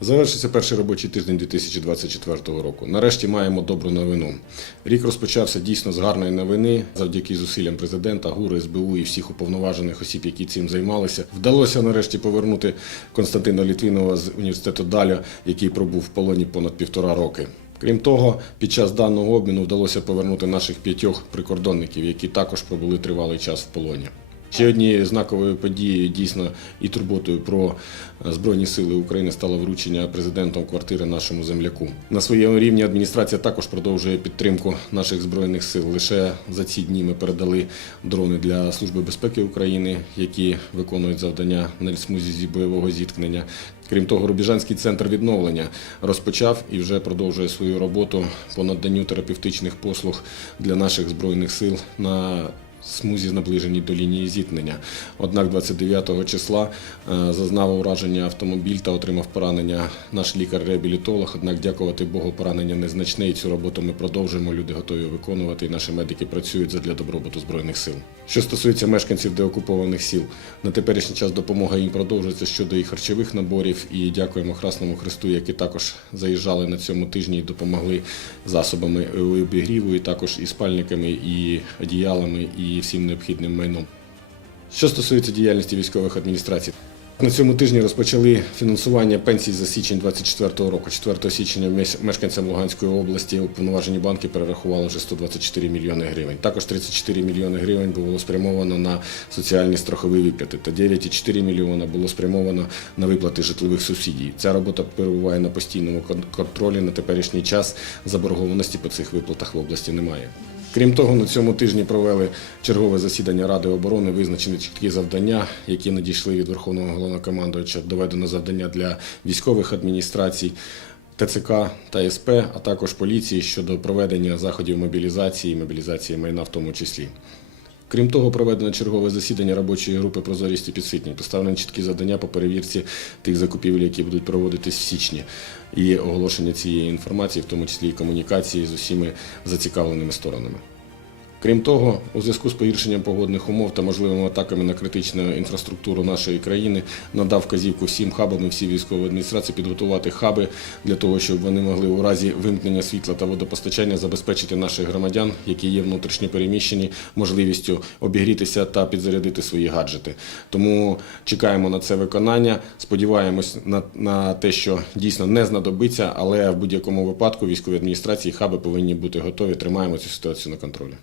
Завершився перший робочий тиждень 2024 року. Нарешті маємо добру новину. Рік розпочався дійсно з гарної новини. Завдяки зусиллям президента, ГУР, СБУ і всіх уповноважених осіб, які цим займалися. Вдалося нарешті повернути Константина Літвінова з університету Даля, який пробув в полоні понад півтора роки. Крім того, під час даного обміну вдалося повернути наших п'ятьох прикордонників, які також пробули тривалий час в полоні. Ще однією знаковою подією дійсно і турботою про е, Збройні Сили України стало вручення президентом квартири нашому земляку. На своєму рівні адміністрація також продовжує підтримку наших збройних сил. Лише за ці дні ми передали дрони для Служби безпеки України, які виконують завдання на смузі зі бойового зіткнення. Крім того, Рубіжанський центр відновлення розпочав і вже продовжує свою роботу по наданню терапевтичних послуг для наших збройних сил на смузі наближеній до лінії зіткнення. Однак 29 числа е, зазнав ураження автомобіль та отримав поранення наш лікар-реабілітолог. Однак, дякувати Богу, поранення незначне, і цю роботу ми продовжуємо. Люди готові виконувати, і наші медики працюють задля добробуту збройних сил. Що стосується мешканців деокупованих сіл, на теперішній час допомога їм продовжується щодо їх харчових наборів. І дякуємо Красному Христу, які також заїжджали на цьому тижні і допомогли засобами обігріву, і також і спальниками, і одіялами, і всім необхідним майном. Що стосується діяльності військових адміністрацій, на цьому тижні розпочали фінансування пенсій за січень 2024 року. 4 січня мешканцям Луганської області уповноважені банки перерахували вже 124 мільйони гривень. Також 34 мільйони гривень було спрямовано на соціальні страхові виплати та 9,4 мільйона було спрямовано на виплати житлових субсидій. Ця робота перебуває на постійному контролі. На теперішній час заборгованості по цих виплатах в області немає. Крім того, на цьому тижні провели чергове засідання Ради оборони, визначені чіткі завдання, які надійшли від Верховного головнокомандуюча. Доведено завдання для військових адміністрацій, ТЦК та СП, а також поліції щодо проведення заходів мобілізації, мобілізації майна в тому числі. Крім того, проведено чергове засідання робочої групи прозорість і підсвітні. Поставлені чіткі завдання по перевірці тих закупівель, які будуть проводитись в січні, і оголошення цієї інформації, в тому числі і комунікації з усіма зацікавленими сторонами. Крім того, у зв'язку з погіршенням погодних умов та можливими атаками на критичну інфраструктуру нашої країни надав вказівку всім хабам і всій військовій адміністрації підготувати хаби для того, щоб вони могли у разі вимкнення світла та водопостачання забезпечити наших громадян, які є внутрішньо переміщені, можливістю обігрітися та підзарядити свої гаджети. Тому чекаємо на це виконання. Сподіваємось на, на те, що дійсно не знадобиться, але в будь-якому випадку військові адміністрації хаби повинні бути готові. Тримаємо цю ситуацію на контролі.